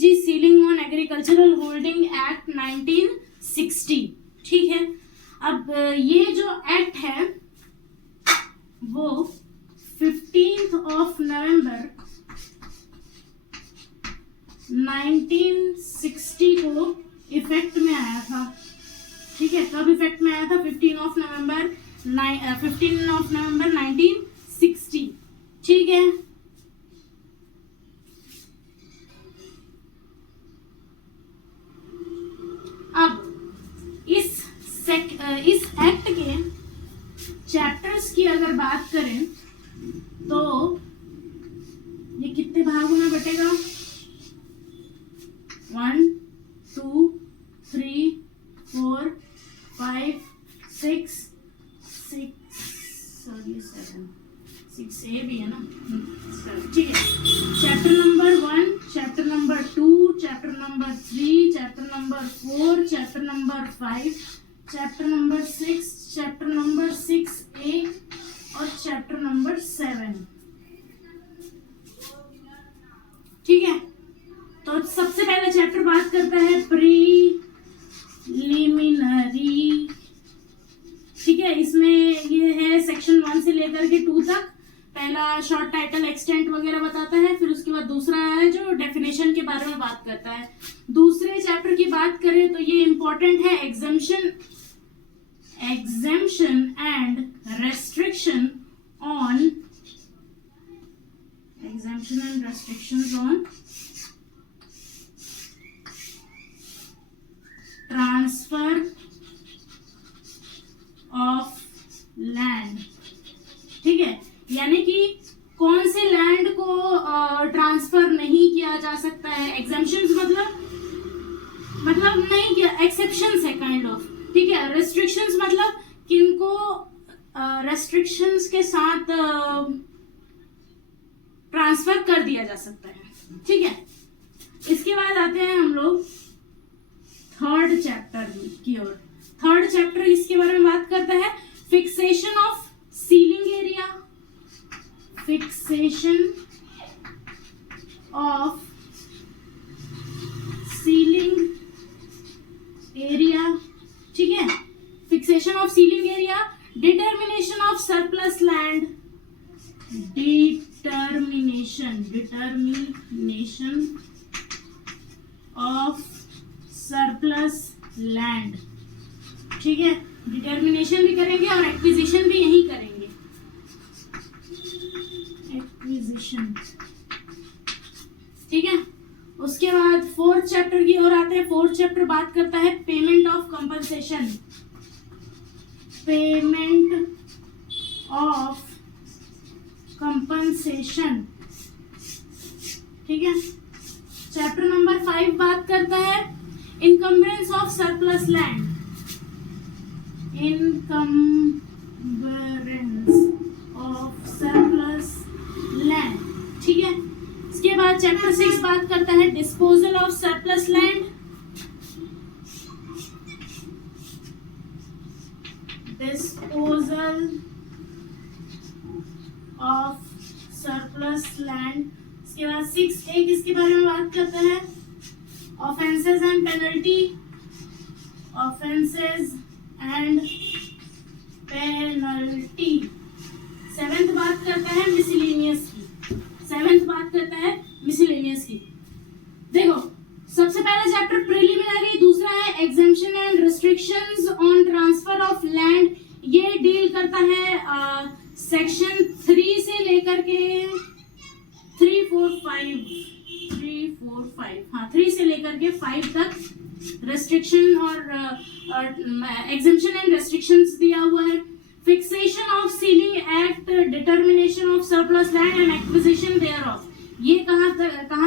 CG ceiling on agricultural holding act 1960। ठीक है, अब ये जो एक्ट है वो 15 नवंबर 1960 को इफेक्ट में आया था। ठीक है, कब इफेक्ट में आया था? 15 नवंबर 1960। ठीक है, अब इस एक्ट के चैप्टर्स की अगर बात करें तो ये कितने भागों में बटेगा? 1 2 3 4 5 6 6 भी है ना। ठीक है, chapter number 1, chapter number 2, chapter number 3, chapter number 4, chapter number 5, chapter number 6, chapter number 6A और चैप्टर नंबर 7। ठीक है, तो सबसे पहला चैप्टर बात करता है प्रीलिमिनरी। ठीक है, इसमें ये है सेक्शन 1 से लेकर के 2 तक। पहला शॉर्ट टाइटल एक्सटेंट वगैरह बताता है, फिर उसके बाद दूसरा है जो डेफिनेशन के बारे में बात करता है। दूसरे चैप्टर की बात करें तो ये इंपॉर्टेंट है, exemption and restriction on transfer of land. ठीक है, यानी कि कौन से लैंड को ट्रांसफर नहीं किया जा सकता है। एग्जम्पशंस मतलब नहीं किया, एक्सेप्शंस है काइंड ऑफ। ठीक है, रेस्ट्रिक्शंस मतलब किनको रेस्ट्रिक्शंस के साथ ट्रांसफर कर दिया जा सकता है। ठीक है, इसके बाद आते हैं हम लोग थर्ड चैप्टर की ओर। थर्ड चैप्टर इसके बारे में बात करता है fixation of ceiling area. Fixation of ceiling area. ठीक है, fixation of ceiling area, determination of surplus land, determination of surplus land. ठीक है, डिटर्मिनेशन भी करेंगे और एक्विजिशन भी यही करेंगे। एक्विजिशन। ठीक है, उसके बाद फोर्थ चैप्टर की ओर आते हैं। फोर्थ चैप्टर बात करता है payment of compensation. Payment of compensation. ठीक है, चैप्टर नंबर 5 बात करता है encumbrance of surplus land. Encumbrance of surplus land. ठीक है, इसके बाद चैप्टर 6 बात करता है disposal of surplus land. Disposal of surplus land. इसके बाद 6A किसके बारे में बात करता है? Offences and penalty. Offences and penalty. 7th बात करता है मिसलेनियस की। 7th बात करता है मिसलेनियस की। देखो, सबसे पहला चैप्टर प्रिलिमिनरी, दूसरा है exemption and restrictions on transfer of land. ये डील करता है सेक्शन 3 से लेकर के 3, 4, 5 हाँ 3 से लेकर के 5 तक रेस्ट्रिक्शन और एग्जेम्पशन एंड रेस्ट्रिक्शंस दिया हुआ है। Fixation of ceiling act, determination of surplus land and acquisition thereof. ये कहाँ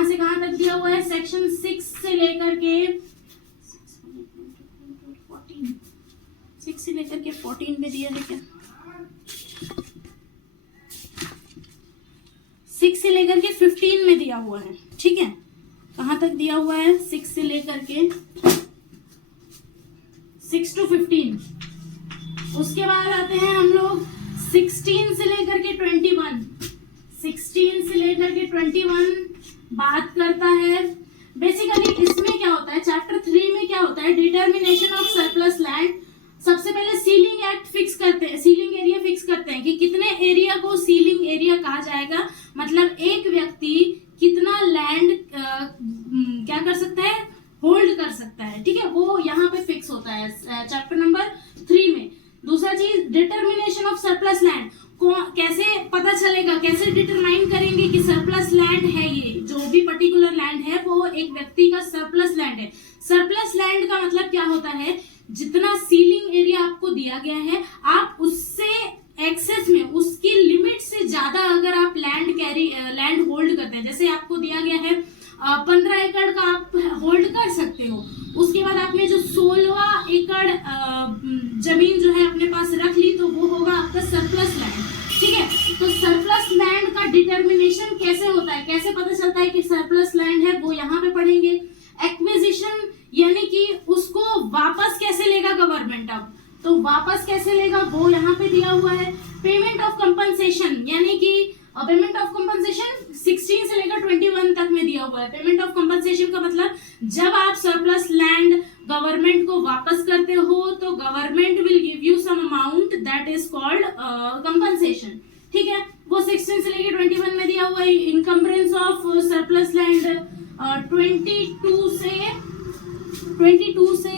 से कहाँ तक दिया हुआ है? सेक्शन 6 से लेकर के 14 में दिया है क्या? 6 से लेकर के 15 में दिया हुआ है। ठीक है, कहाँ तक दिया हुआ है? 6 से लेकर के 6 to 15। उसके बाद आते हैं हम लोग 16 से लेकर के 21। 16 से लेकर के 21 बात करता है बेसिकली इसमें क्या होता है, चैप्टर 3 में क्या होता है, डिटर्मिनेशन ऑफ सरप्लस लैंड। सबसे पहले सीलिंग एक्ट फिक्स करते हैं, सीलिंग एरिया फिक्स करते हैं कि कितने एरिया को सीलिंग एरिया कहा जाएगा, मतलब एक व्यक्ति कितना लैंड क्या कर सकता है, होल्ड कर सकता है, ठीक है, वो यहाँ पे फिक्स होता है चैप्टर नंबर 3 में। दूसरा चीज डिटर्मिनेशन ऑफ सरप्लस लैंड, कैसे पता चलेगा, कैसे डिटरमाइन करेंगे कि सरप्लस लैंड है, ये जो भी पर्टिकुलर लैंड है वो एक व्यक्ति का सरप्लस लैंड है। सरप्लस लैंड का मतलब क्या होता है, जितना सीलिंग एरिया आपको दिया गया है, आप उससे एक्सेस में, उसकी लिमिट से ज्यादा अगर आप लैंड होल्ड करते हैं, जैसे आपको दिया गया है 15 एकड़ का आप होल्ड कर सकते हो, उसके बाद आपने जो 16 एकड़ जमीन जो है अपने पास रख ली, तो वो होगा आपका सरप्लस लैंड, ठीक है। तो सरप्लस लैंड का डिटर्मिनेशन कैसे होता है, कैसे पता चलता है कि सरप्लस लैंड है, वो यहाँ पे पढ़ेंगे। एक्विजिशन यानी कि उसको वापस कैसे लेगा गवर्नमेंट, अब तो वापस कैसे लेगा वो यहाँ पे दिया हुआ है। पेमेंट ऑफ कंपनसेशन यानी कि पेमेंट ऑफ कंपनसेशन 16 से लेकर 21 तक में दिया हुआ है। पेमेंट ऑफ कंपनसेशन का मतलब जब आप सरप्लस लैंड गवर्नमेंट को वापस करते हो तो government will give you some amount that is called compensation, ठीक है, वो 16 से लेकर 21 में दिया हुआ है। इनकम्बरेंस ऑफ सरप्लस लैंड 22 से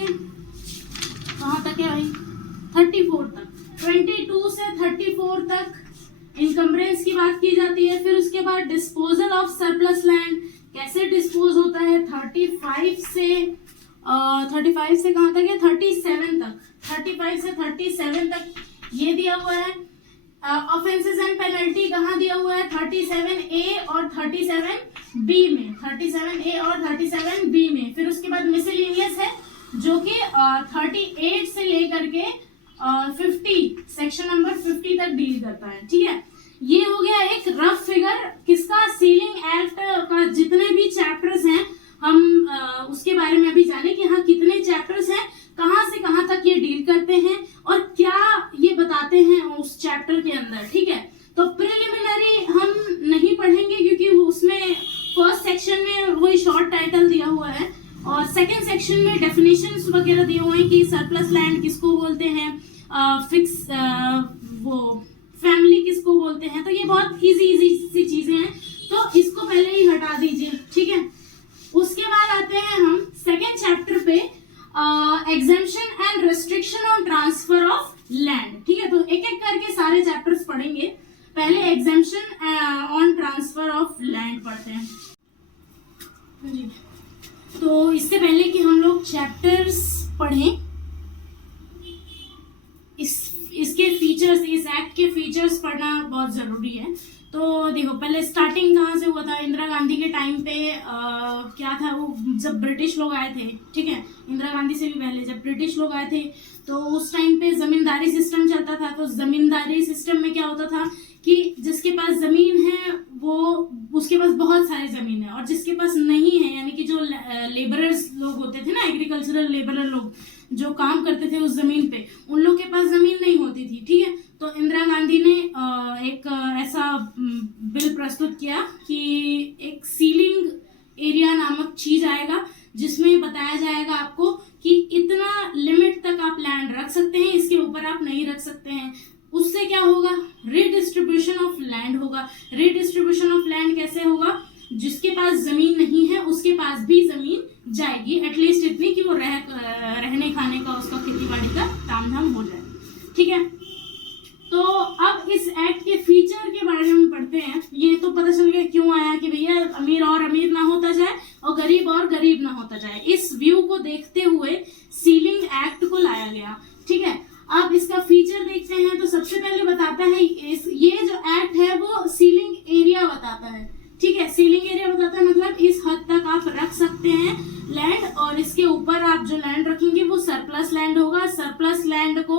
कहाँ तक है भाई, 34 तक, 22 से 34 तक इनकम्बरेंस की बात की जाती है। फिर उसके बाद डिस्पोजल ऑफ सरप्लस लैंड कैसे डिस्पोज होता है, 35 से कहाँ तक है, 37 तक, 35 से 37 तक ये दिया हुआ है। ऑफेंसेस एंड पेनल्टी कहाँ दिया हुआ है, 37A और 37B में, 37A और 37B में। फिर उसके बाद मिसलेनियस है जो कि 38 से लेकर के 50 सेक्शन नंबर 50 तक डील करता है, ठीक है। ये हो गया एक रफ फिगर किसका, सीलिंग एक्ट का जितने भी चैप्टर्स हैं हम उसके बारे में अभी जाने कि हाँ कितने चैप्टर्स हैं, कहाँ से कहाँ तक ये डील करते हैं और क्या ये बताते हैं उस चैप्टर के अंदर, ठीक है। तो प्रिलिमिनरी हम नहीं पढ़ेंगे क्योंकि उसमें फर्स्ट सेक्शन में वही शॉर्ट टाइटल दिया हुआ है और सेकेंड सेक्शन में डेफिनेशंस वगैरह दिए हुए हैं कि सरप्लस लैंड किसको बोलते हैं, फिक्स वो फैमिली किसको बोलते हैं, तो ये बहुत इजी सी चीजें हैं, तो इसको पहले ही हटा दीजिए, ठीक है। उसके बाद आते हैं हम सेकेंड चैप्टर पे, exemption and restriction on transfer of land, ठीक है। तो एक एक करके सारे चैप्टर्स पढ़ेंगे। पहले exemption on transfer of land पढ़ते हैं जी। तो इससे पहले कि हम लोग चैप्टर्स पढ़ें, इसके फीचर्स, इस एक्ट के फीचर्स पढ़ना बहुत ज़रूरी है। तो देखो पहले स्टार्टिंग कहाँ से हुआ था, इंदिरा गांधी के टाइम पे क्या था, वो जब ब्रिटिश लोग आए थे, ठीक है, इंदिरा गांधी से भी पहले जब ब्रिटिश लोग आए थे तो उस टाइम पे जमींदारी सिस्टम चलता था। तो जमींदारी सिस्टम में क्या होता था कि जिसके पास जमीन है वो उसके पास बहुत सारी जमीन है और जिसके पास नहीं है, यानी कि जो लेबरर्स लोग होते थे ना, एग्रीकल्चरल लेबरर लोग जो काम करते थे उस जमीन पे, उन लोग के पास जमीन नहीं होती थी, ठीक है। तो इंदिरा गांधी ने एक ऐसा बिल प्रस्तुत किया कि एक सीलिंग एरिया नामक चीज आएगा जिसमें बताया जाएगा आपको कि इतना लिमिट तक आप लैंड रख सकते हैं, इसके ऊपर आप नहीं रख सकते हैं। उससे क्या होगा, रीडिस्ट्रीब्यूशन ऑफ लैंड होगा। रीडिस्ट्रीब्यूशन ऑफ लैंड कैसे होगा, जिसके पास जमीन नहीं है उसके पास भी जमीन जाएगी, एटलीस्ट इतनी कि वो रहने खाने का, उसका खेती बाड़ी का काम धाम हो जाए, ठीक है। तो अब इस एक्ट के फीचर के बारे में पढ़ते हैं। ये तो पता चल गया क्यों आया कि भैया अमीर और अमीर ना होता जाए और गरीब ना होता जाए। इस व्यू को देखते हुए सीलिंग एक्ट को लाया गया, ठीक है। अब इसका फीचर देखते हैं तो सबसे पहले बताता है ये जो एक्ट है वो सीलिंग एरिया बताता है, ठीक है। सीलिंग एरिया बताता है मतलब इस हद तक आप रख सकते हैं लैंड और इसके ऊपर आप जो लैंड रखेंगे वो सरप्लस लैंड होगा। सरप्लस लैंड को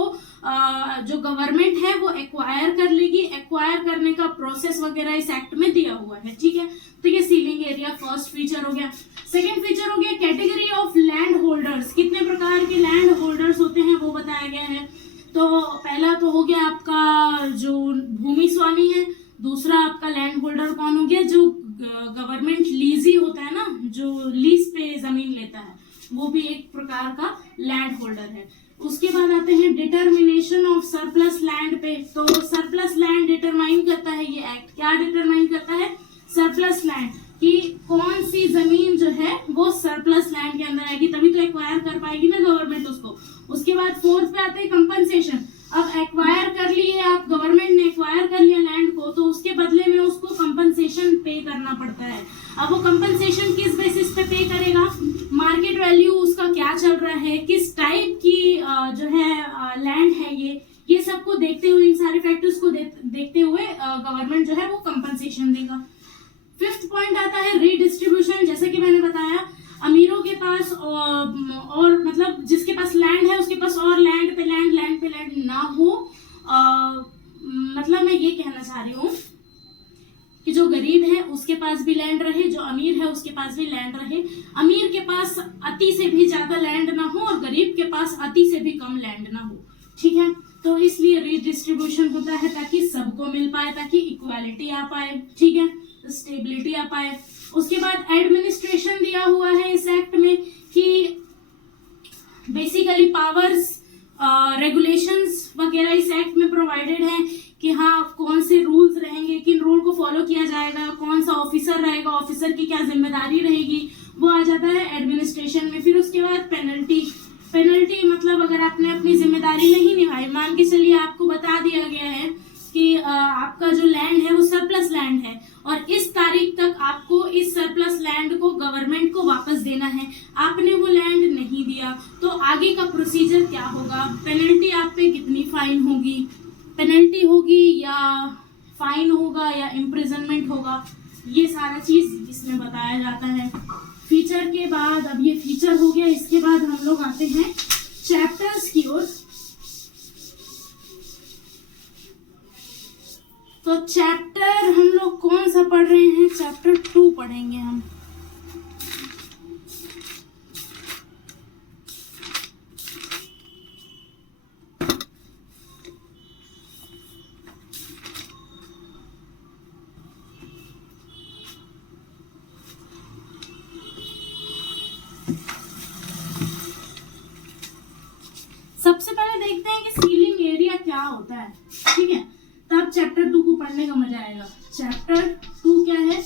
जो गवर्नमेंट है वो एक्वायर कर लेगी। एक्वायर करने का प्रोसेस वगैरह इस एक्ट में दिया हुआ है, ठीक है। तो ये सीलिंग एरिया फर्स्ट फीचर हो गया। सेकेंड फीचर हो गया कैटेगरी ऑफ लैंड होल्डर्स। कितने प्रकार के लैंड होल्डर्स होते हैं वो बताया गया है। तो पहला तो हो गया आपका जो भूमि स्वामी है, दूसरा आपका लैंड होल्डर कौन हो गया, जो गवर्नमेंट लीजी होता है ना, जो लीज वो भी एक प्रकार का लैंड होल्डर है। उसके बाद आते हैं डिटर्मिनेशन ऑफ सरप्लस लैंड पे। तो सरप्लस लैंड डिटरमाइन करता है ये एक्ट, क्या डिटरमाइन करता है? सरप्लस लैंड, कि कौन सी जमीन जो है वो सरप्लस लैंड के अंदर आएगी, तभी तो एक्वायर कर पाएगी ना गवर्नमेंट उसको। उसके बाद फोर्थ पे आते हैं कंपनसेशन। अब एक्वायर कर लिए आप, गवर्नमेंट ने एक्वायर कर लिया लैंड को, तो उसके बदले में उसको कंपनसेशन पे करना पड़ता है। अब वो कंपनसेशन किस बेसिस पे पे करेगा? मार्केट वैल्यू उसका क्या चल रहा है, किस टाइप की जो है लैंड है ये सबको देखते हुए, इन सारे फैक्टर्स को देखते हुए गवर्नमेंट जो है वो कंपनसेशन देगा। फिफ्थ पॉइंट आता है रीडिस्ट्रीब्यूशन। जैसे कि मैंने बताया, अमीरों के पास और मतलब जिसके पास लैंड है उसके पास और लैंड पे लैंड ना हो। मतलब मैं ये कहना चाह रही हूँ कि जो गरीब है उसके पास भी लैंड रहे, जो अमीर है उसके पास भी लैंड रहे। अमीर के पास अति से भी ज्यादा लैंड ना हो और गरीब के पास अति से भी कम लैंड ना हो, ठीक है। तो इसलिए रीडिस्ट्रीब्यूशन होता है ताकि सबको मिल पाए, ताकि इक्वालिटी आ पाए, ठीक है, स्टेबिलिटी आ पाए। उसके बाद एडमिनिस्ट्रेशन दिया हुआ है इस एक्ट में कि बेसिकली पावर्स, रेगुलेशंस वगैरह इस एक्ट में प्रोवाइडेड हैं कि हाँ कौन से रूल्स रहेंगे, किन रूल को फॉलो किया जाएगा, कौन सा ऑफिसर रहेगा, ऑफिसर की क्या जिम्मेदारी रहेगी, वो आ जाता है एडमिनिस्ट्रेशन में। फिर उसके बाद पेनल्टी मतलब अगर आपने अपनी जिम्मेदारी नहीं निभाई, मान के चलिए आपको बता दिया गया है कि आपका जो लैंड है वो सरप्लस लैंड है और इस तारीख तक आपको इस सरप्लस लैंड को गवर्नमेंट को वापस देना है, आपने वो लैंड नहीं दिया, तो आगे का प्रोसीजर क्या होगा, पेनल्टी आप पे कितनी फाइन होगी, पेनल्टी होगी या फाइन होगा या इम्प्रिजनमेंट होगा, ये सारा चीज इसमें बताया जाता है। फीचर के बाद, अब ये फीचर हो गया, इसके बाद हम लोग आते हैं चैप्टर्स की ओर। तो चैप्टर हम लोग कौन सा पढ़ रहे हैं? चैप्टर 2 पढ़ेंगे हम। सबसे पहले देखते हैं कि सीलिंग एरिया क्या होता है, ठीक है, तब चैप्टर 2 को पढ़ने का मजा आएगा। चैप्टर 2 क्या है?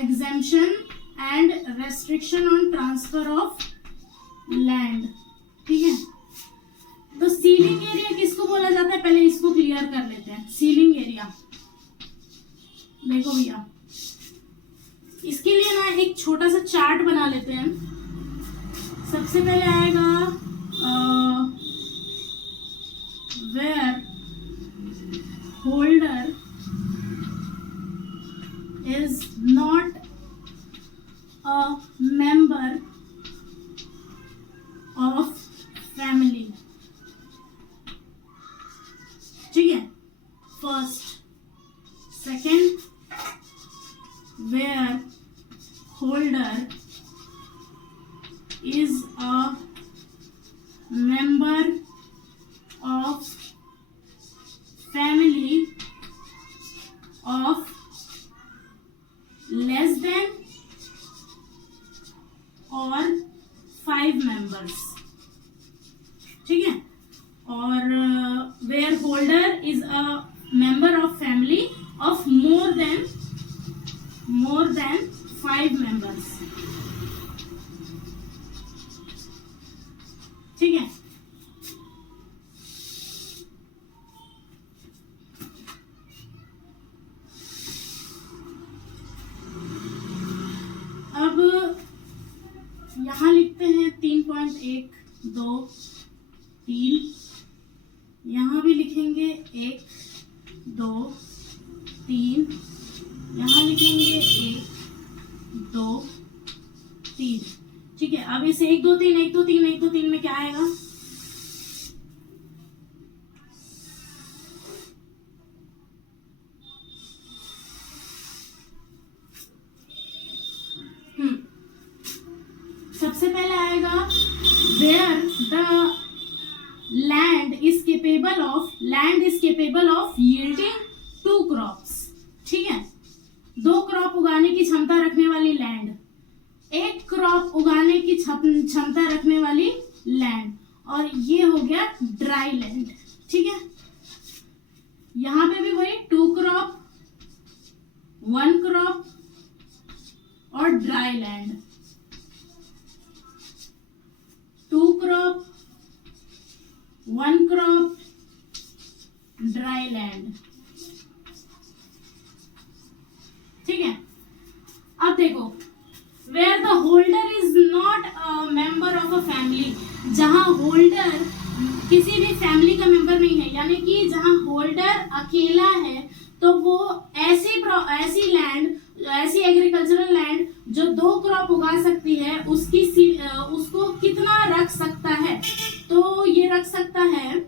Exemption and restriction on transfer of land, ठीक है। तो सीलिंग एरिया किसको बोला जाता है, पहले इसको क्लियर कर लेते हैं। सीलिंग एरिया देखो भैया, इसके लिए ना एक छोटा सा चार्ट बना लेते हैं। सबसे पहले आएगा where holder is not a member of family, ठीक है, first. Second, where holder is a member of family of less than or 5 members, ठीक है। और where holder is a member of family of more than 5 members, ठीक है। अब यहां लिखते हैं 3.1 2 3, यहां भी लिखेंगे 1 2 3, यहां लिखेंगे 1 2 3, ठीक है। अब इसे 1 2 3 1 2 3 1 2 3 में क्या आएगा? सबसे पहले आएगा where the land is capable of yielding 2 crops, ठीक है, 2 क्रॉप उगाने की क्षमता रखने वाली लैंड। एक क्रॉप उगाने की क्षमता रखने वाली लैंड, और ये हो गया ड्राई लैंड। ठीक है, यहां पे भी वही 2 क्रॉप, 1 क्रॉप और dry land, 2 crop, 1 crop, dry land. ठीक है, अब देखो, where the holder is not a member of a family, जहां होल्डर किसी भी फैमिली का मेंबर नहीं है, यानी कि जहां होल्डर अकेला है, तो वो ऐसी लैंड, ऐसी एग्रीकल्चरल लैंड जो 2 क्रॉप उगा सकती है, उसको कितना रख सकता है? तो ये रख सकता है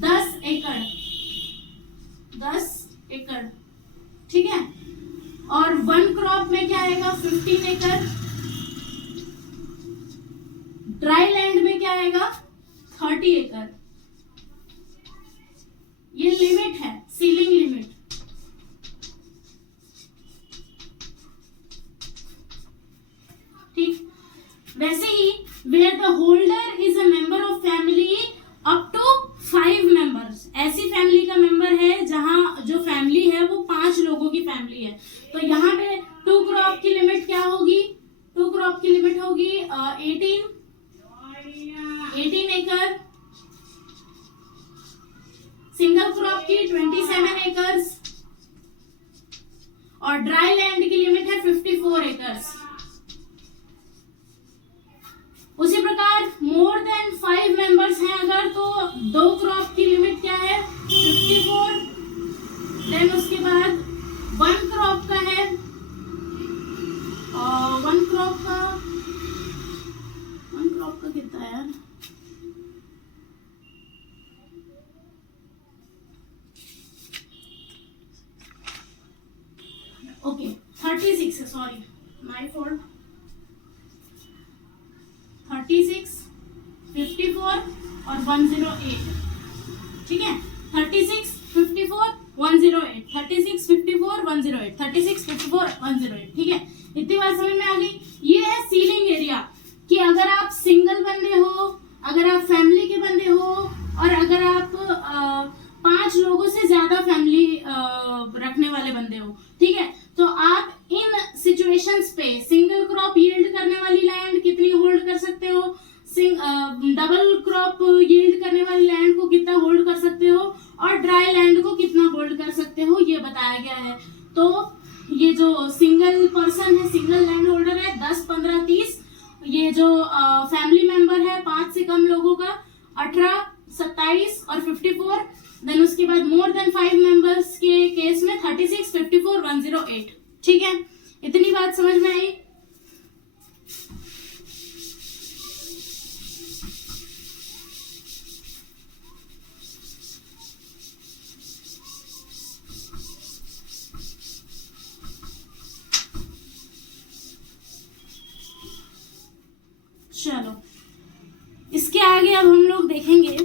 10 एकड़, 10 एकड़। ठीक है, और 1 क्रॉप में क्या आएगा? 15 एकड़। ड्राई लैंड में क्या आएगा? 30 एकड़। ये लिमिट है, सीलिंग लिमिट। ठीक, वैसे ही where the holder is a member of family up to 5 members, ऐसी फैमिली का मेंबर है जहां जो फैमिली है वो 5 लोगों की फैमिली है, तो यहाँ पे 2 क्रॉप की लिमिट क्या होगी? 2 क्रॉप की लिमिट होगी 18 एकड़। सिंगल क्रॉप की 27 एकर्स, और ड्राई लैंड की लिमिट है 54 एकर्स। उसी प्रकार मोर देन 5 मेंबर्स हैं अगर, तो 2 क्रॉप की लिमिट क्या है? 54। देन उसके बाद 1 क्रॉप का है, और 1 क्रॉप का कितना है यार? ओके 36 है, सॉरी माय फॉल्ट। 36, 54 और 108। ठीक है, 36, 54, 108, 36, 54, 108, 36, 54, 108। ठीक है, इतनी बात समझ में आ गई। ये है सीलिंग एरिया, कि अगर आप सिंगल बंदे हो, अगर आप फैमिली के बंदे हो, और अगर आप 5 लोगों से ज्यादा फैमिली रखने वाले बंदे हो, ठीक है, तो आप इन सिचुएशंस पे सिंगल क्रॉप यील्ड करने वाली लैंड कितनी होल्ड कर सकते हो, डबल क्रॉप यील्ड करने वाली लैंड को कितना होल्ड कर सकते हो, और ड्राई लैंड को कितना होल्ड कर सकते हो, ये बताया गया है। तो ये जो सिंगल पर्सन है, सिंगल लैंड होल्डर है, 10, 15, 30। ये जो फैमिली मेंबर है 5 से कम लोगों का 18, 27 और 54। देन उसके बाद मोर देन 5 मेंबर्स के केस में 36, 54, 108। ठीक है, इतनी बात समझ में आई? चलो, इसके आगे अब हम लोग देखेंगे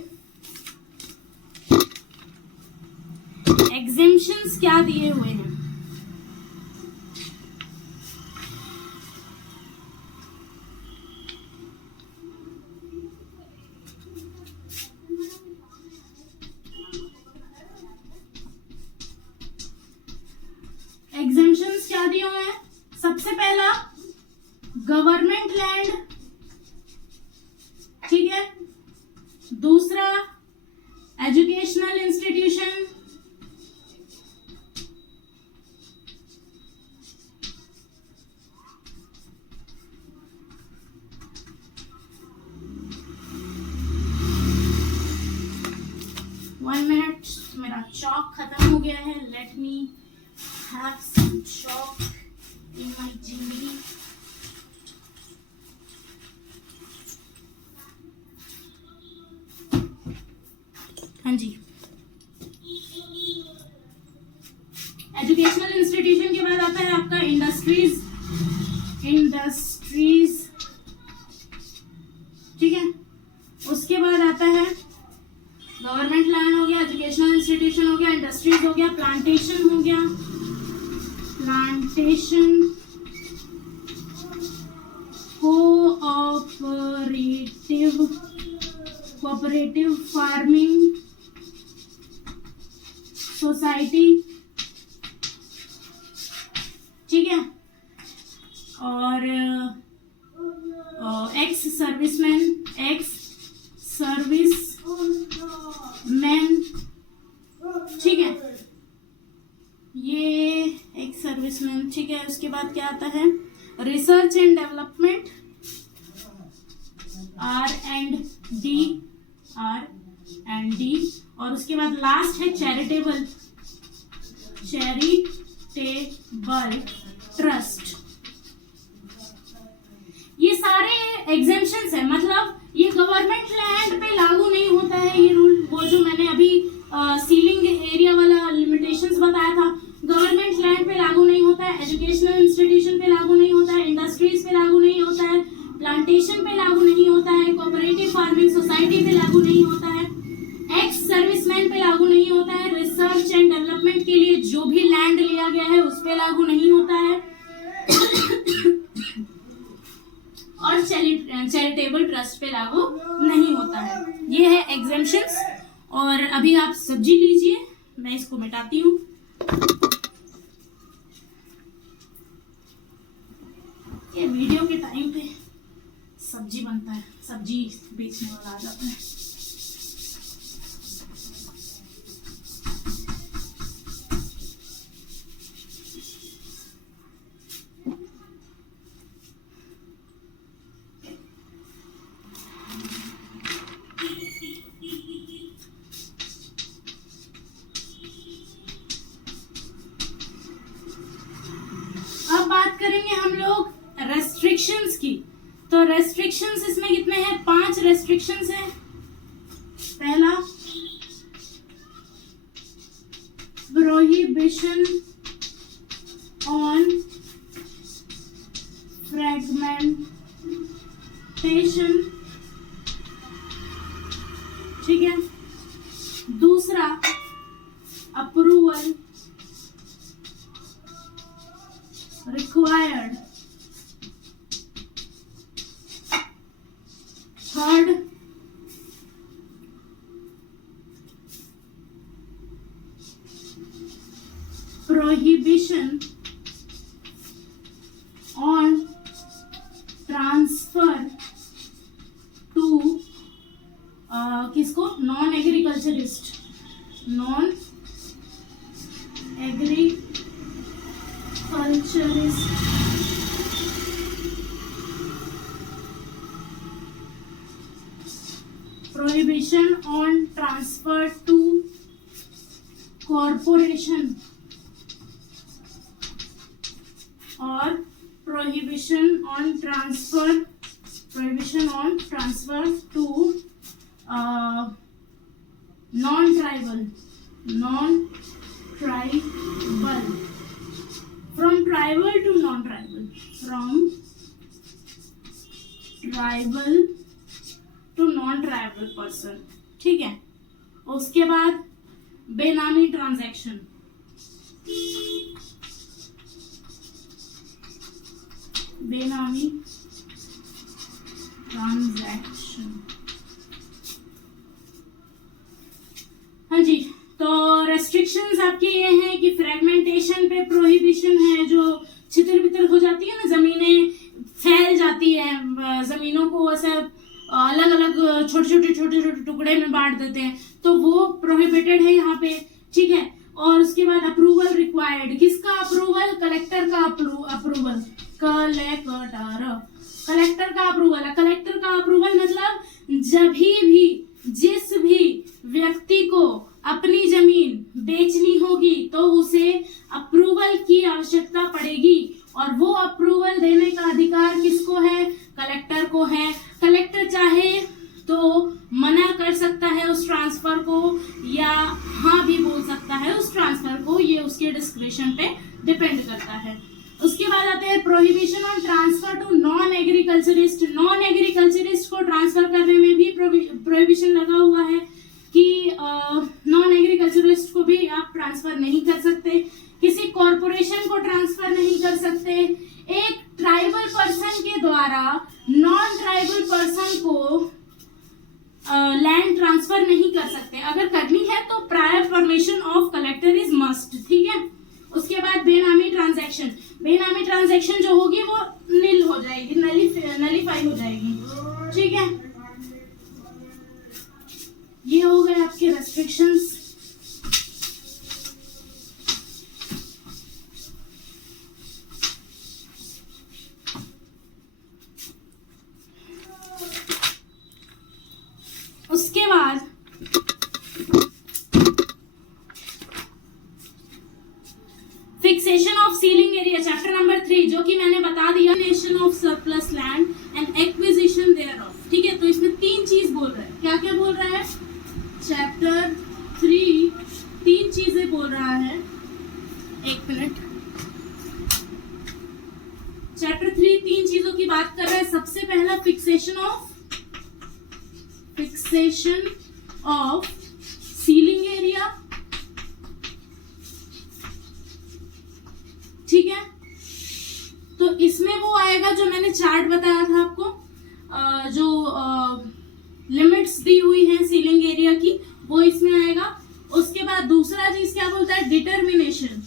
एग्जेम्पशंस क्या दिए हुए हैं। एग्जेम्पशंस क्या दिए हुए हैं? सबसे पहला गवर्नमेंट लैंड, ठीक है। दूसरा एजुकेशनल इंस्टीट्यूशन, मेरा चॉक खत्म हो गया है। Let me have some chalk in my जिंदगी। हाँ जी, एजुकेशनल इंस्टीट्यूशन के बाद आता है आपका इंडस्ट्रीज। ठीक है, उसके बाद आता है गवर्नमेंट लैंड हो गया, एजुकेशनल इंस्टीट्यूशन हो गया, इंडस्ट्रीज हो गया, प्लांटेशन हो गया, कोऑपरेटिव फार्मिंग सोसाइटी, ठीक है, और एक्स सर्विसमैन, ठीक है, ये एक्स सर्विसमैन, ठीक है। उसके बाद क्या आता है, रिसर्च एंड डेवलपमेंट, R&D, और उसके बाद लास्ट है चैरिटेबल ट्रस्ट। ये सारे एग्जेम्पशंस है, मतलब ये गवर्नमेंट लैंड पे लागू नहीं होता है ये रूल। वो जो मैंने अभी सीलिंग एरिया वाला लिमिटेशंस बताया था, गवर्नमेंट लैंड पे लागू नहीं होता है, एजुकेशनल इंस्टीट्यूशन पे लागू नहीं होता है, इंडस्ट्रीज पे लागू नहीं होता है, प्लांटेशन पे लागू नहीं होता है, कोऑपरेटिव फार्मिंग सोसाइटी पे लागू नहीं होता है, एक्स सर्विसमैन पे लागू नहीं होता है, रिसर्च एंड डेवलपमेंट के लिए जो भी लैंड लिया गया है उस पे लागू नहीं होता है, और चैरिटेबल ट्रस्ट पे लागू नहीं होता है। ये है एग्जेम्पशंस। और अभी आप सब्जी लीजिए, मैं इसको मिटाती हूँ। ये वीडियो के टाइम पे सब्जी बनता है, सब्जी बेचने वाला आ जाता है। अब बात करेंगे हम लोग रेस्ट्रिक्शंस की। तो रेस्ट्रिक्शंस इसमें कितने हैं, 5 रेस्ट्रिक्शंस हैं। पहला, प्रोहिबिशन ऑन फ्रेगमेंटेशन, ठीक है। दूसरा, approval required, third, prohibition on transfer to किसको, non agriculturist, prohibition on transfer to corporation, और prohibition on transfer to non-tribal, from tribal to non-tribal, from tribal to non tribal person, ठीक है। उसके बाद बेनामी ट्रांजैक्शन, हाँ जी। तो रेस्ट्रिक्शंस आपके ये हैं कि फ्रेगमेंटेशन पे प्रोहिबिशन है, जो छितर बितर हो जाती है ना, जमीनें फैल जाती है, जमीनों को ऐसे अलग अलग छोटे टुकड़े में बांट देते हैं, तो वो प्रोहिबिटेड है यहाँ पे, ठीक है। और उसके बाद अप्रूवल रिक्वायर्ड, किसका अप्रूवल, कलेक्टर का अप्रूवल, कलेक्टर का अप्रूवल है। कलेक्टर का अप्रूवल मतलब जब भी जिस भी व्यक्ति को अपनी जमीन बेचनी होगी तो उसे अप्रूवल की आवश्यकता पड़ेगी, और वो अप्रूवल देने का अधिकार किसको है, कलेक्टर को है। कलेक्टर चाहे तो मना कर सकता है उस ट्रांसफर को, या हाँ भी बोल सकता है उस ट्रांसफर को, ये उसके डिस्क्रिप्शन पे डिपेंड करता है। उसके बाद आते हैं prohibition on transfer to non agriculturist. Non agriculturist को ट्रांसफर करने में भी प्रोहिबिशन लगा हुआ है कि नॉन एग्रीकल्चरिस्ट को भी आप ट्रांसफर नहीं कर सकते, किसी कॉरपोरेशन को ट्रांसफर नहीं कर सकते। एक ट्राइबल पर्सन के द्वारा नॉन ट्राइबल पर्सन को लैंड ट्रांसफर नहीं कर सकते। अगर करनी है तो prior permission of collector is must, ठीक है। उसके बाद बेनामी ट्रांजैक्शन, बेनामी ट्रांजैक्शन जो होगी वो निल हो जाएगी, नलीफाई हो जाएगी, ठीक है। ये हो गए आपके रेस्ट्रिक्शंस। उसके बाद fixation of ceiling area, chapter number 3, जो कि मैंने बता दिया, nation of surplus land and acquisition thereof, ठीक है। तो इसमें 3 चीज बोल रहा है। क्या क्या बोल रहा है? चैप्टर 3 3 चीजें बोल रहा है। एक मिनट, चैप्टर 3 3 चीजों की बात कर रहा है। सबसे पहला फिक्सेशन ऑफ सीलिंग एरिया, ठीक है। तो इसमें वो आएगा जो मैंने चार्ट बताया था आपको, जो लिमिट्स दी हुई है सीलिंग एरिया की, वो इसमें आएगा। उसके बाद दूसरा चीज क्या बोलता है? डिटर्मिनेशन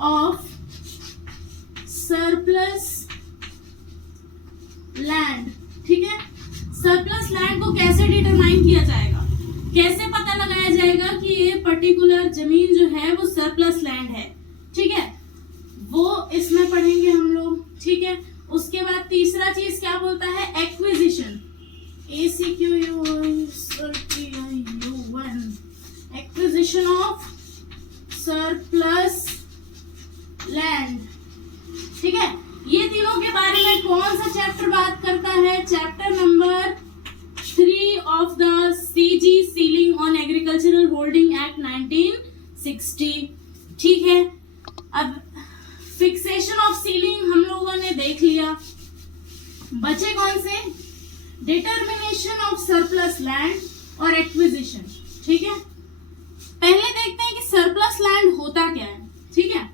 ऑफ सरप्लस लैंड, ठीक है। सरप्लस लैंड को कैसे डिटरमाइन किया जाएगा, कैसे पता लगाया जाएगा कि ये पर्टिकुलर जमीन जो है वो सरप्लस लैंड है, ठीक है। वो इसमें पढ़ेंगे हम लोग, ठीक है। उसके बाद तीसरा चीज क्या बोलता है? Acquisition, acquisition of surplus land, ठीक है। ये तीनों के बारे में कौन सा चैप्टर बात करता है? Chapter number 3 of the CG ceiling on agricultural holding act 1960, ठीक है। अब फिक्सेशन ऑफ सीलिंग हम लोगों ने देख लिया, बचे कौन से? डिटर्मिनेशन ऑफ सरप्लस लैंड और एक्विजिशन, ठीक है। पहले देखते हैं कि सरप्लस लैंड होता क्या है, ठीक है।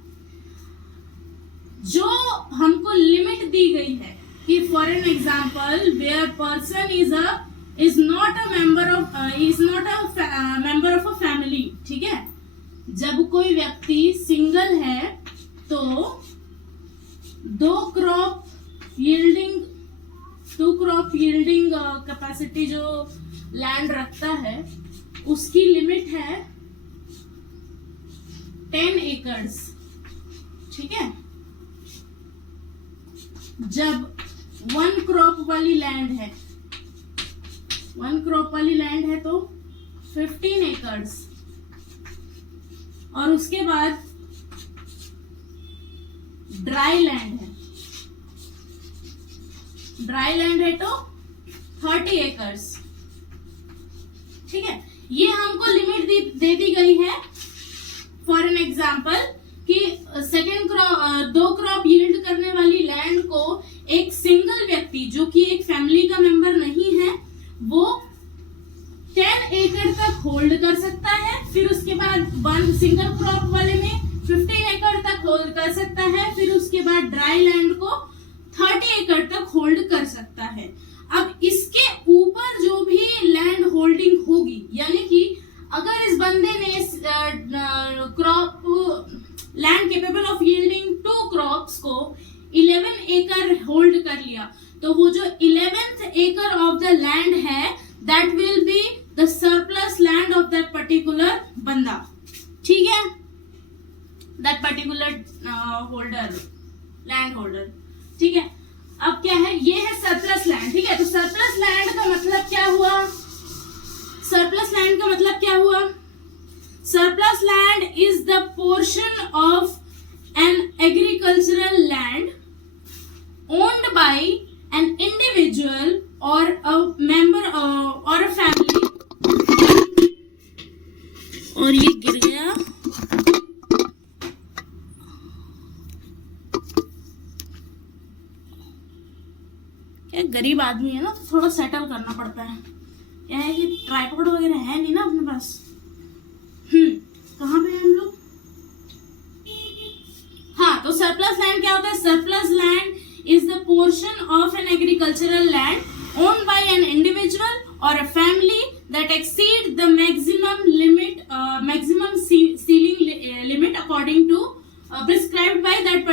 जो हमको लिमिट दी गई है कि for an example where person is not a member of a family, ठीक है। जब कोई व्यक्ति सिंगल है तो 2 क्रॉप यील्डिंग कैपेसिटी जो लैंड रखता है उसकी लिमिट है 10 एकर्स, ठीक है। जब 1 क्रॉप वाली लैंड है तो 15 एकर्स, और उसके बाद ड्राई लैंड है तो 30 एकर्स, ठीक है। ये हमको लिमिट दे दी गई है। फॉर एन एग्जाम्पल कि 2 क्रॉप यील्ड करने वाली लैंड को एक सिंगल व्यक्ति जो कि एक फैमिली का मेंबर नहीं है वो 10 एकड़ तक होल्ड कर सकता है। फिर उसके बाद सिंगल क्रॉप वाले में 15 एकड़ तक होल्ड कर सकता है। फिर उसके बाद ड्राई लैंड को 30 एकड़ तक होल्ड कर सकता है। अब इसके ऊपर जो भी लैंड होल्डिंग होगी, यानी कि अगर इस बंदे ने crop land capable of yielding 2 crops को 11 एकड़ होल्ड कर लिया, तो वो जो 11th एकड़ ऑफ द लैंड है that will be the surplus land of that particular बंदा, ठीक है, दैट पर्टिकुलर लैंड होल्डर, ठीक है। अब क्या है? ये है सरप्लस लैंड, ठीक है। तो सरप्लस लैंड का मतलब क्या हुआ? Surplus land is the portion of an agricultural land owned by an individual or a member or a family. और ये गिर गया। क्या गरीब आदमी है ना, तो थोड़ा सेटल करना पड़ता है। क्या है, ये ट्राइपॉड वगैरह है नहीं ना अपने पास। कहाँ पे हैं हम लोग? हाँ, तो सरप्लस लैंड क्या होता है? Surplus land is the portion of an agricultural land owned by an individual or a family that exceed the maximum ceiling limit according to prescribed by that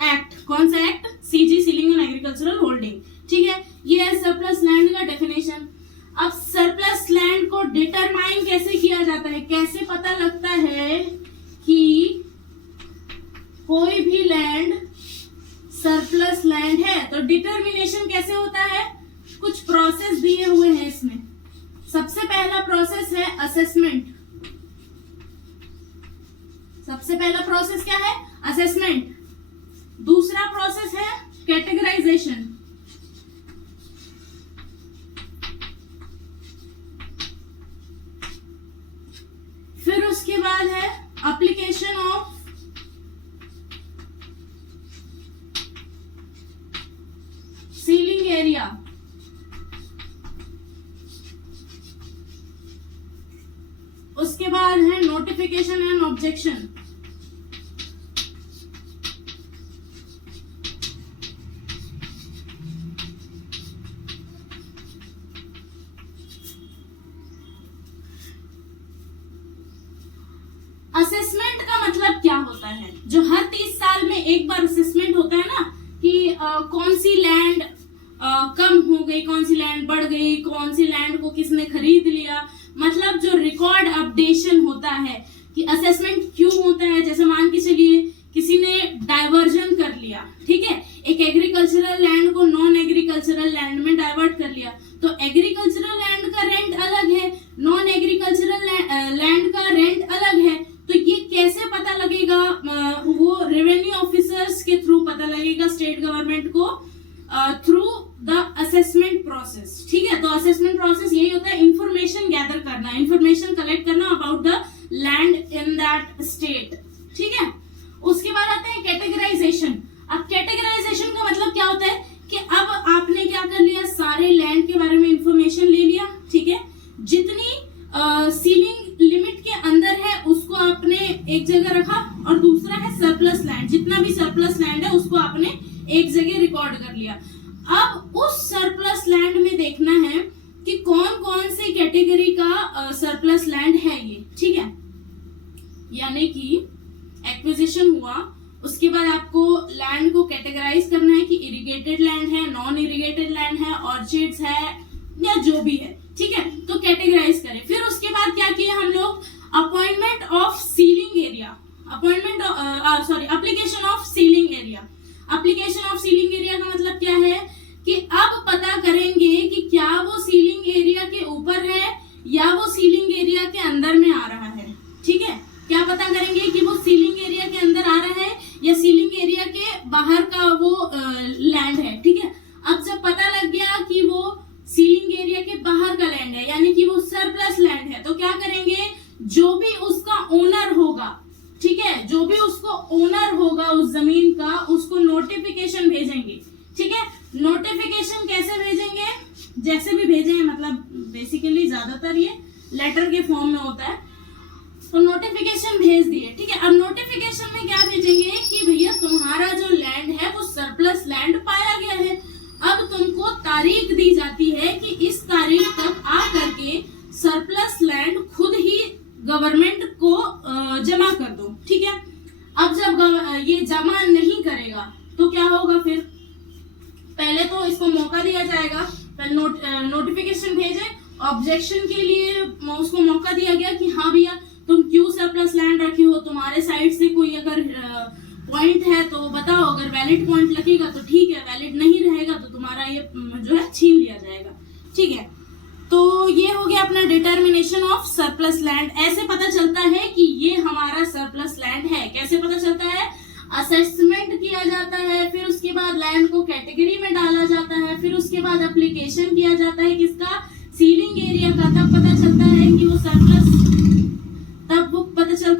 act. कौन सा act? CG ceiling and agricultural holding. ठीक है, ये है surplus land का definition. अब surplus land को determine कैसे किया जाता है, कैसे पता लगता है कि कोई भी लैंड सरप्लस लैंड है? तो डिटरमिनेशन कैसे होता है? कुछ प्रोसेस दिए हुए हैं इसमें। सबसे पहला प्रोसेस है असेसमेंट। सबसे पहला प्रोसेस क्या है? असेसमेंट। दूसरा प्रोसेस है कैटेगराइजेशन। फिर उसके बाद है एप्लीकेशन ऑफ सीलिंग एरिया। उसके बाद है नोटिफिकेशन एंड ऑब्जेक्शन। असेसमेंट का मतलब क्या होता है? जो हर 30 साल में एक बार असेसमेंट होता है ना, कि कौन सी लैंड कम हो गई, कौन सी लैंड बढ़ गई, कौन सी लैंड को किसने खरीद लिया, मतलब जो रिकॉर्ड अपडेशन होता है कि असेसमेंट क्यों होता है। जैसे मान के चलिए किसी ने डाइवर्जन कर लिया, ठीक है, एक एग्रीकल्चरल लैंड को नॉन एग्रीकल्चरल लैंड में डाइवर्ट कर लिया, तो एग्रीकल्चरल लैंड का रेंट अलग है, नॉन एग्रीकल्चरल लैंड का रेंट अलग है। तो ये कैसे पता लगेगा? वो रेवेन्यू ऑफिसर्स के थ्रू पता लगेगा, स्टेट गवर्नमेंट को थ्रू द असेसमेंट प्रोसेस। ठीक है, तो असेसमेंट प्रोसेस यही होता है, इंफॉर्मेशन गैदर करना, इंफॉर्मेशन कलेक्ट करना about the land in that state. ठीक है, उसके बाद आते हैं कैटेगराइजेशन। अब कैटेगराइजेशन का मतलब क्या होता है कि अब आपने क्या कर लिया, सारे लैंड के बारे में इंफॉर्मेशन ले लिया। ठीक है, जितनी सीलिंग लिमिट के अंदर है उसको आपने एक जगह रखा, और दूसरा है सरप्लस लैंड, जितना भी सरप्लस लैंड है उसको आपने एक जगह रिकॉर्ड कर लिया। अब उस सरप्लस लैंड में देखना है कि कौन कौन से कैटेगरी का सरप्लस लैंड है ये। ठीक है, यानी कि एक्विजिशन हुआ, उसके बाद आपको लैंड को कैटेगराइज करना है कि इरिगेटेड लैंड है, नॉन इरिगेटेड लैंड है, ऑर्चिड्स है, या जो भी है। ठीक है, तो कैटेगराइज करें। फिर उसके बाद क्या किया हम लोग? Appointment of ceiling area, application of ceiling area. Application of ceiling area का मतलब क्या है कि अब पता करेंगे कि क्या वो सीलिंग एरिया के ऊपर है या वो सीलिंग एरिया के अंदर में आ रहा है। ठीक है, क्या पता करेंगे कि वो सीलिंग एरिया के अंदर आ रहा है या सीलिंग एरिया के बाहर का वो लैंड है। ठीक है, अब जब पता लग गया कि वो सीलिंग एरिया के बाहर का लैंड है, यानी कि वो सरप्लस लैंड है, तो क्या करेंगे? जो भी उसका ओनर होगा, ठीक है, जो भी उसको ओनर होगा उस जमीन का, उसको नोटिफिकेशन भेजेंगे। ठीक है, नोटिफिकेशन कैसे भेजेंगे? जैसे भी भेजें, मतलब बेसिकली ज्यादातर ये लेटर के फॉर्म में होता है, तो नोटिफिकेशन भेज दिए। ठीक है, अब नोटिफिकेशन में क्या भेजेंगे कि भैया तुम्हारा जो लैंड है वो सरप्लस लैंड पाया गया है। अब तुमको तारीख दी जाती है कि इस तारीख तक आ करके सरप्लस लैंड खुद ही गवर्नमेंट को जमा कर दो। ठीक है, अब जब ये जमा नहीं करेगा तो क्या होगा? फिर पहले तो इसको मौका दिया जाएगा, पहले नोटिफिकेशन भेजे, ऑब्जेक्शन के लिए उसको मौका दिया गया कि हाँ भैया तुम क्यों सरप्लस लैंड रखे हो, तुम्हारे साइड से कोई अगर पॉइंट है तो बताओ, अगर वैलिड पॉइंट लगेगा तो ठीक है, वैलिड नहीं रहेगा तो तुम्हारा ये जो है छीन लिया जाएगा। ठीक है, तो ये हो गया अपना डिटर्मिनेशन ऑफ सरप्लस लैंड। ऐसे पता चलता है कि ये हमारा सरप्लस लैंड है। कैसे पता चलता है? असेसमेंट किया जाता है, फिर उसके बाद लैंड को कैटेगरी में डाला जाता है, फिर उसके बाद एप्लीकेशन किया जाता है किसका? सीलिंग एरिया का। तब पता चलता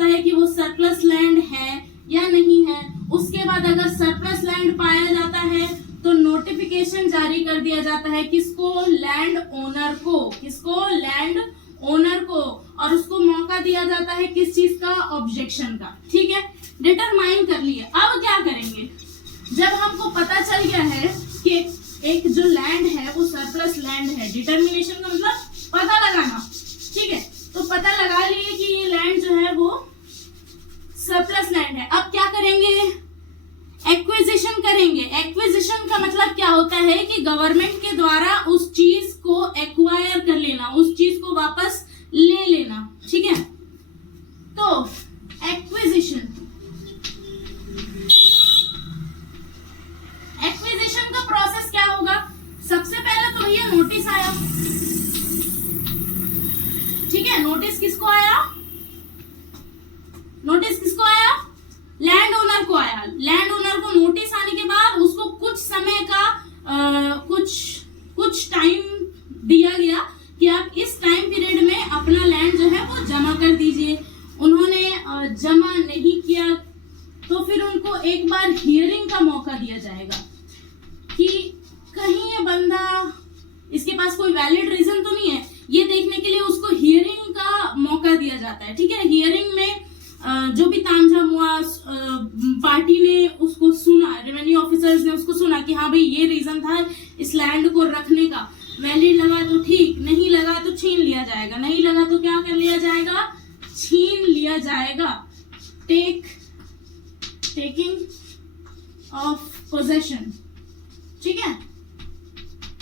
है कि वो सरप्लस लैंड है या नहीं है। उसके बाद अगर सरप्लस लैंड पाया जाता है तो नोटिफिकेशन जारी कर दिया जाता है किसको? लैंड ओनर को। किसको? लैंड ओनर को। और उसको मौका दिया जाता है किस चीज का? ऑब्जेक्शन का। ठीक है, डिटरमाइन कर लिए। अब क्या करेंगे? जब हमको पता चल गया है कि एक जो लैंड है वो सरप्लस लैंड है। डिटर्मिनेशन का मतलब पता लगाना, ठीक है। तो पता लगा लिए कि ये लैंड जो है वो सरप्लस लैंड है। अब क्या करेंगे, एक्विजिशन करेंगे। एक्विजिशन का मतलब क्या होता है कि गवर्नमेंट के द्वारा उस चीज को एक्वायर कर लेना, उस चीज को वापस ले लेना, ठीक है। तो एक्विजिशन, एक्विजिशन का प्रोसेस क्या होगा, सबसे पहले तो भैया नोटिस आया, ठीक है। नोटिस किसको आया, नोटिस किसको आया, लैंड ओनर को आया। लैंड ओनर को नोटिस आने के बाद उसको कुछ समय का कुछ टाइम दिया गया कि आप इस टाइम पीरियड में अपना लैंड जो है वो जमा कर दीजिए। उन्होंने जमा नहीं किया तो फिर उनको एक बार हियरिंग का मौका दिया जाएगा कि कहीं ये बंदा, इसके पास कोई वैलिड रीजन तो नहीं है, ये देखने के लिए उसको हियरिंग का मौका दिया जाता है, ठीक है। हियरिंग में जो भी तामझाम हुआ, पार्टी ने उसको सुना, रेवेन्यू ऑफिसर्स ने उसको सुना कि हाँ भाई ये रीजन था इस लैंड को रखने का, वैलिड लगा तो ठीक, नहीं लगा तो छीन लिया जाएगा, नहीं लगा तो क्या कर लिया जाएगा, छीन लिया जाएगा। टेकिंग ऑफ पोजेशन, ठीक है।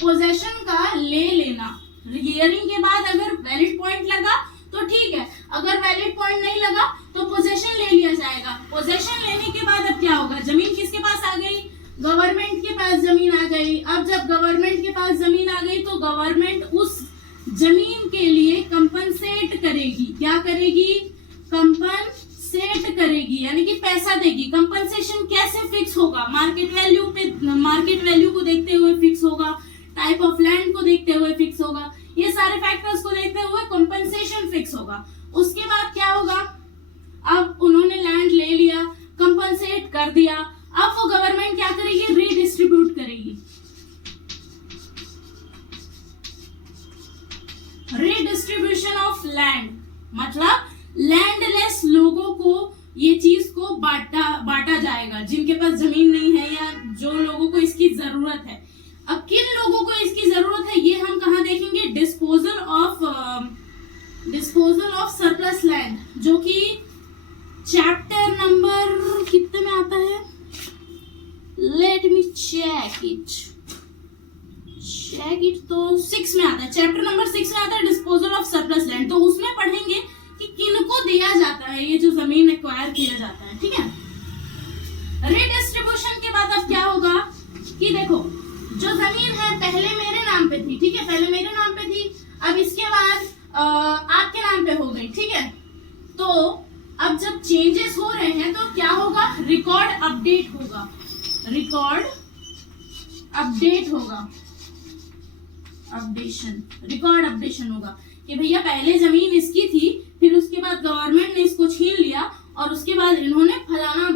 पोजेशन का ले लेना। हियरिंग के बाद अगर वैलिड पॉइंट लगा तो ठीक है, अगर वैलिड पॉइंट नहीं लगा तो पोजेशन ले लिया जाएगा। पोजेशन लेने के बाद अब क्या होगा, जमीन किसके पास आ गई, गवर्नमेंट के पास जमीन आ गई। अब जब गवर्नमेंट के पास जमीन आ गई तो गवर्नमेंट उस जमीन के लिए कंपनसेट करेगी। क्या करेगी, कंपनसेट करेगी, यानी कि पैसा देगी। कंपनसेशन कैसे फिक्स होगा, मार्केट वैल्यू पे, मार्केट वैल्यू को देखते हुए फिक्स होगा, टाइप ऑफ लैंड को देखते हुए फिक्स होगा, ये सारे फैक्टर्स को देखते हुए कंपनसेशन फिक्स होगा। उसके बाद क्या होगा, अब उन्होंने लैंड ले लिया, कंपनसेट कर दिया, अब वो गवर्नमेंट क्या करेगी, रीडिस्ट्रीब्यूट करेगी। रीडिस्ट्रीब्यूशन ऑफ लैंड मतलब लैंडलेस लोगों को ये चीज को बांटा जाएगा, जिनके पास जमीन नहीं है या जो लोगों को इसकी जरूरत है। अब किन लोगों को इसकी जरूरत है ये हम कहाँ देखेंगे, डिस्पोजल ऑफ सरप्लस लैंड, जो कि चैप्टर नंबर कितने में आता है, लेट मी चेक इट, तो 6 में आता है, चैप्टर नंबर 6 में आता है डिस्पोजल ऑफ सरप्लस लैंड। तो उसमें पढ़ेंगे कि किनको दिया जाता है ये जो जमीन एक्वायर किया जाता है, ठीक है। रीडिस्ट्रीब्यूशन के बाद अब क्या होगा कि देखो, जो जमीन है पहले मेरे नाम पे थी, ठीक है, पहले मेरे नाम पे थी, अब इसके बाद आपके नाम पे हो गई, ठीक है। तो अब जब चेंजेस हो रहे हैं तो क्या होगा, रिकॉर्ड अपडेट होगा, रिकॉर्ड अपडेट होगा, रिकॉर्ड अपडेशन होगा कि भैया पहले जमीन इसकी थी, फिर उसके बाद गवर्नमेंट ने इसको छीन लिया और उसके बाद इन्होंने फलाना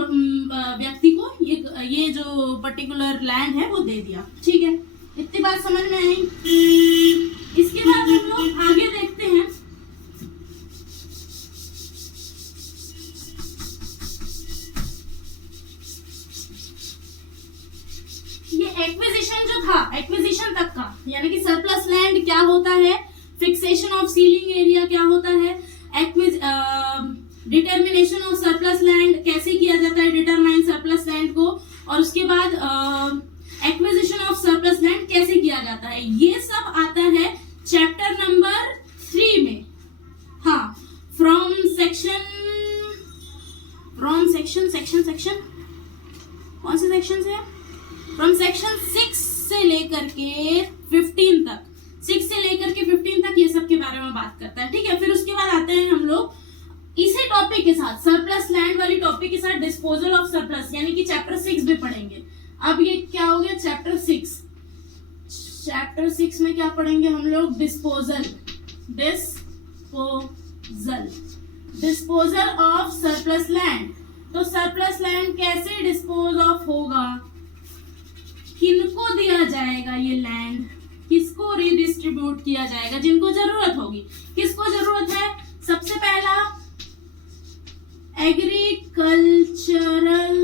व्यक्ति को ये जो पर्टिकुलर लैंड है वो दे दिया, ठीक है। इतनी बात समझ में आई। इसके बाद हम लोग आगे देखते हैं, ये एक्विजिशन जो था, एक्विजिशन तक का, यानी कि सरप्लस लैंड क्या होता है, फिक्सेशन ऑफ सीलिंग एरिया क्या होता है, डिटर्मिनेशन ऑफ सरप्लस लैंड कैसे किया जाता है, डिटरमाइन सरप्लस लैंड को, और उसके बाद एक्विजिशन ऑफ सरप्लस लैंड कैसे किया जाता है, ये सब आता है चैप्टर नंबर 3 में। हाँ, फ्रॉम सेक्शन कौन से सेक्शन है, फ्रॉम सेक्शन 6 से लेकर के 15 तक, 6 से लेकर के 15 तक ये सब के बारे में बात करता है, ठीक है। फिर उसके बाद आते हैं हम लोग इसी टॉपिक के साथ, सरप्लस लैंड वाली टॉपिक के साथ डिस्पोजल ऑफ सरप्लस, यानी कि चैप्टर 6 भी पढ़ेंगे। अब ये क्या हो गया, चैप्टर 6। चैप्टर 6 में क्या पढ़ेंगे हम लोग, डिस्पोजल ऑफ सरप्लस लैंड। तो सरप्लस लैंड कैसे डिस्पोज ऑफ होगा, किनको दिया जाएगा ये लैंड, किसको रीडिस्ट्रीब्यूट किया जाएगा, जिनको जरूरत होगी। किसको जरूरत है, सबसे पहला एग्रीकल्चरल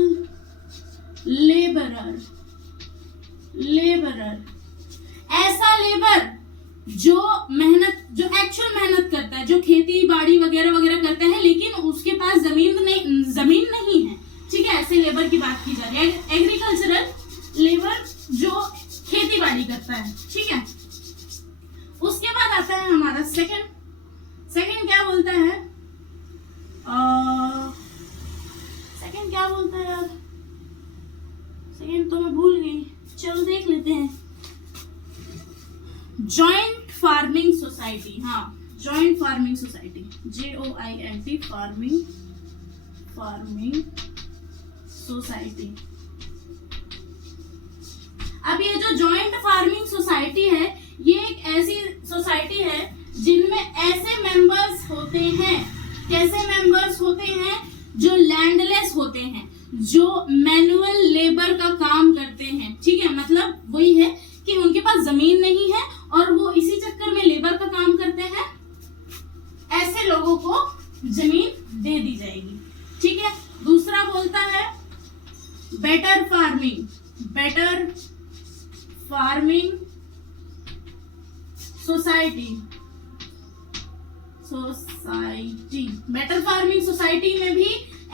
लेबरर, क्या बोलता है यार, सेकेंड तो मैं भूल गई, चलो देख लेते हैं। जॉइंट फार्मिंग सोसाइटी, हाँ joint farming society, JOINT farming society. अब ये जो जॉइंट फार्मिंग सोसाइटी है, ये एक ऐसी सोसाइटी है जिनमें ऐसे मेंबर्स होते हैं, कैसे मेंबर्स होते हैं, जो लैंडलेस होते हैं, जो मैनुअल लेबर का काम करते हैं। ठीक है, मतलब वही है कि उनके पास जमीन नहीं है और वो इसी चक्कर में लेबर का काम करते हैं। ऐसे लोगों को जमीन दे दी जाएगी। ठीक है, दूसरा बोलता है better farming society. Better farming society में भी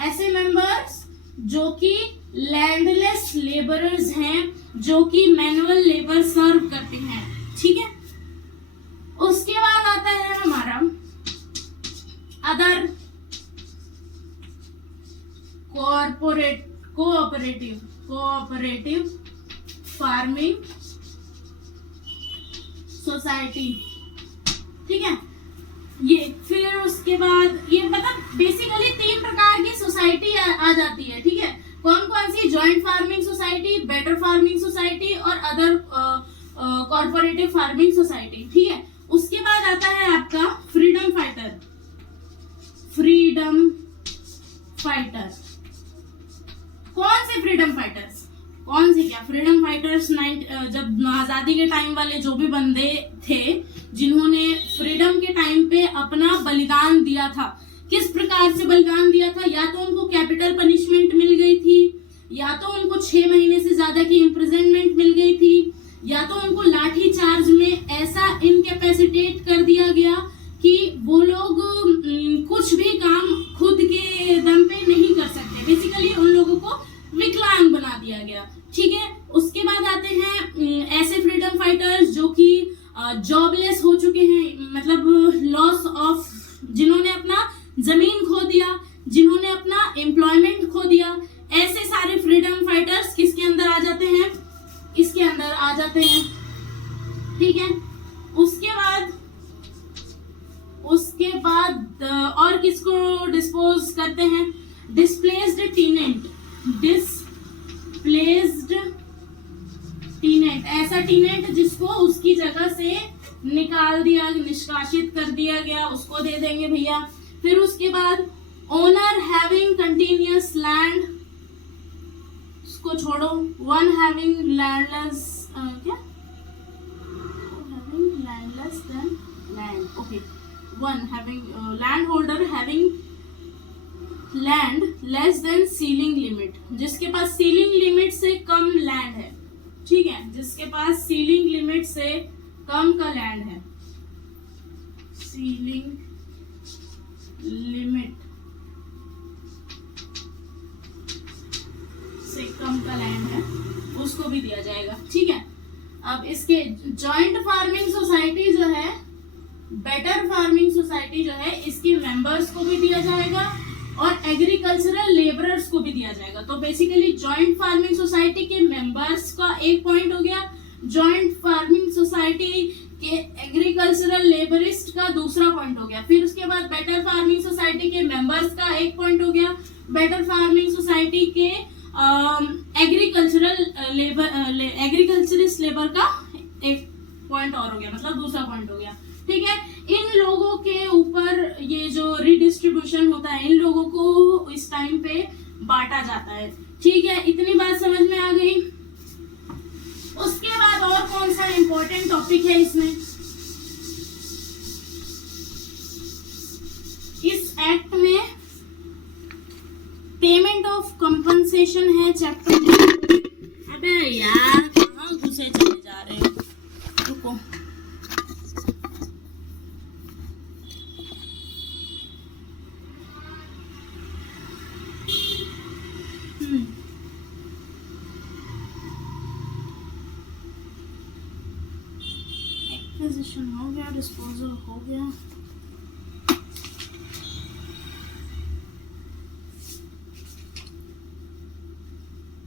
ऐसे मेंबर्स जो कि लैंडलेस लेबरर्स हैं, जो कि मैनुअल लेबर सर्व करते हैं। ठीक है, उसके बाद आता है हमारा अदर कोऑपरेटिव फार्मिंग सोसाइटी। ठीक है, ये फिर उसके बाद ये मतलब बेसिकली 3 प्रकार की सोसाइटी आ जाती है। ठीक है, कौन कौन सी? Joint farming society, better farming society और अदर कॉर्पोरेटिव फार्मिंग सोसाइटी। ठीक है, उसके बाद आता है आपका फ्रीडम फाइटर। कौन से फ्रीडम फाइटर्स? कौन से क्या फ्रीडम फाइटर्स? जब आजादी के टाइम वाले जो भी बंदे थे जिन्होंने फ्रीडम के टाइम पे अपना बलिदान दिया था। किस प्रकार से बलिदान दिया था? या तो उनको कैपिटल पनिशमेंट मिल गई थी, या तो उनको 6 महीने से ज्यादा की इम्प्रिजनमेंट मिल गई थी, या तो उनको लाठी चार्ज में ऐसा इनकैपेसिटेट कर दिया गया कि वो लोग कुछ भी काम खुद के दम पे नहीं कर सकते। बेसिकली उन लोगों को विकलांग बना दिया गया। ठीक है, उसके बाद आते हैं ऐसे फ्रीडम फाइटर्स जो कि जॉबलेस हो चुके हैं, मतलब लॉस ऑफ, जिन्होंने अपना जमीन खो दिया, जिन्होंने अपना एम्प्लॉयमेंट खो दिया। ऐसे सारे फ्रीडम फाइटर्स किसके अंदर आ जाते हैं? इसके अंदर आ जाते हैं। ठीक है, उसके बाद और किसको डिस्पोज करते हैं? डिस्प्लेस्ड टीनेंट। ऐसा टीनेंट जिसको उसकी जगह से निकाल दिया, निष्कासित कर दिया गया, उसको दे देंगे भैया। फिर उसके बाद ओनर हैविंग कंटिन्यूअस लैंड, उसको छोड़ो। वन हैविंग लैंडलेस, क्या having landless than land, okay. One having land holder having land less than ceiling limit, जिसके पास सीलिंग लिमिट से कम लैंड है। ठीक है, जिसके पास सीलिंग लिमिट से कम का लैंड है, सीलिंग लिमिट से कम का लैंड है, उसको भी दिया जाएगा। ठीक है, अब इसके जॉइंट फार्मिंग सोसाइटी जो है, बेटर फार्मिंग सोसाइटी जो है, इसके मेंबर्स को भी दिया जाएगा और एग्रीकल्चरल लेबरर्स को भी दिया जाएगा। तो बेसिकली जॉइंट फार्मिंग सोसाइटी के मेंबर्स का एक पॉइंट हो गया, जॉइंट फार्मिंग सोसाइटी के एग्रीकल्चरल लेबरिस्ट का दूसरा पॉइंट हो गया। फिर उसके बाद बेटर फार्मिंग सोसाइटी के मेंबर्स का एक पॉइंट हो गया, बेटर फार्मिंग सोसाइटी के एग्रीकल्चरिस्ट लेबर का एक पॉइंट और हो गया, मतलब दूसरा पॉइंट हो गया। ठीक है, इन लोगों के ऊपर ये जो रिडिस्ट्रीब्यूशन होता है, इन लोगों को इस टाइम पे बांटा जाता है। ठीक है, इतनी बात समझ में आ गई। उसके बाद और कौन सा इंपॉर्टेंट टॉपिक है इसमें? इस एक्ट में पेमेंट ऑफ कंपनसेशन है, चैप्टर। अबे यार कहाँ घुसे चले जा रहे हो, रुको। एक्विजिशन हो गया, डिस्पोजल हो गया।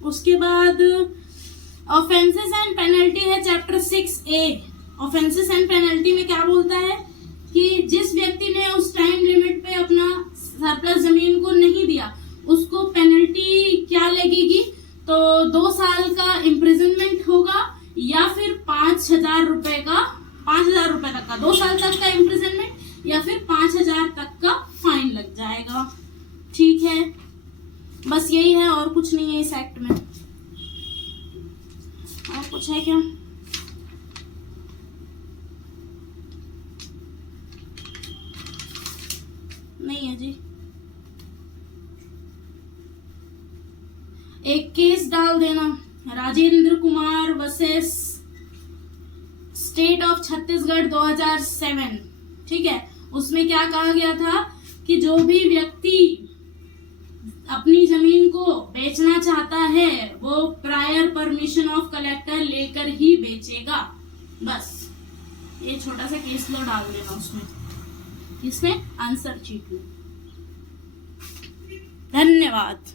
उसके बाद ऑफेंसेस एंड पेनल्टी है chapter 6A। Offences and penalty में क्या बोलता है कि जिस व्यक्ति ने उस टाइम लिमिट पे अपना सरप्लस जमीन को नहीं दिया उसको पेनल्टी क्या लगेगी, तो 2 साल का इम्प्रिजनमेंट होगा या फिर 5,000 रुपए तक का 2 साल तक का इम्प्रिजनमेंट या फिर 5,000 तक का फाइन लग जाएगा। ठीक है, बस यही है और कुछ नहीं है इस एक्ट में। और कुछ है क्या? नहीं है जी। एक केस डाल देना, Rajendra Kumar versus state of Chhattisgarh 2007। ठीक है, उसमें क्या कहा गया था कि जो भी व्यक्ति अपनी जमीन को बेचना चाहता है वो प्रायर परमिशन ऑफ कलेक्टर लेकर ही बेचेगा। बस ये छोटा सा केस लो डाल देना उसमें, इसमें आंसर शीट में। धन्यवाद।